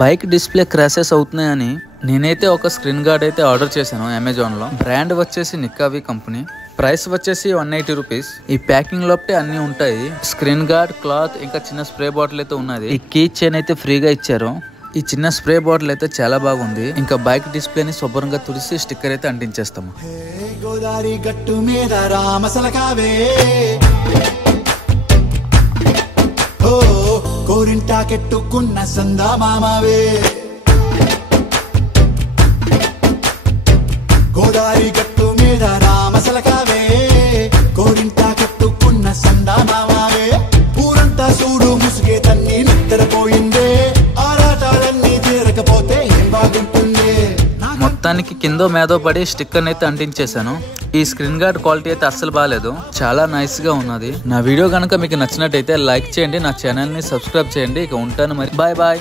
Bike display crashes అవుతున్నాయని నేనైతే ఒక స్క్రీన్ గార్డ్ అయితే ఆర్డర్ చేశాను అమెజాన్ లో. బ్రాండ్ వచ్చేసి నిక్కావి కంపెనీ. ప్రైస్ వచ్చేసి 180 రూపీస్. ఈ ప్యాకింగ్ లోపే అన్ని ఉంటాయి. స్క్రీన్ గార్డ్, క్లాత్, ఇంకా చిన్న స్ప్రే బాటిల్ అయితే ఉన్నది. ఈ కీ చైన్ అయితే ఫ్రీగా ఇచ్చారు. ఈ చిన్న స్ప్రే బాటిల్ అయితే చాలా బాగుంది. ఇంకా బైక్ డిస్ప్లే ని శుభ్రంగా తుడిసి స్టిక్కర్ అయితే అంటించేస్తాము. గోదావరి గట్టు మీద రామసలకావే కోరింటాకెట్టుకున్న సందా మామావే. గోదావరి గట్టు మీద రామసలకావే కోరింటాకెట్టుకున్న సందా మామావే. ఊరంతా చూడు ముసుగే తన్ని నిద్రపోయిందే. ఆరాటాలన్నీ తీరకపోతే ఏం బాగుంటుంది. మొత్తానికి కిందో మేదో పడి స్టిక్కర్ అయితే అంటించేశాను. ఈ స్క్రీన్ గార్డ్ క్వాలిటీ అయితే అస్సలు బాగాలేదు. చాలా నైస్ గా ఉన్నది. నా వీడియో కనుక మీకు నచ్చినట్టయితే లైక్ చేయండి, నా ఛానల్ ని సబ్స్క్రైబ్ చేయండి. ఇక ఉంటాను మరి. Bye bye.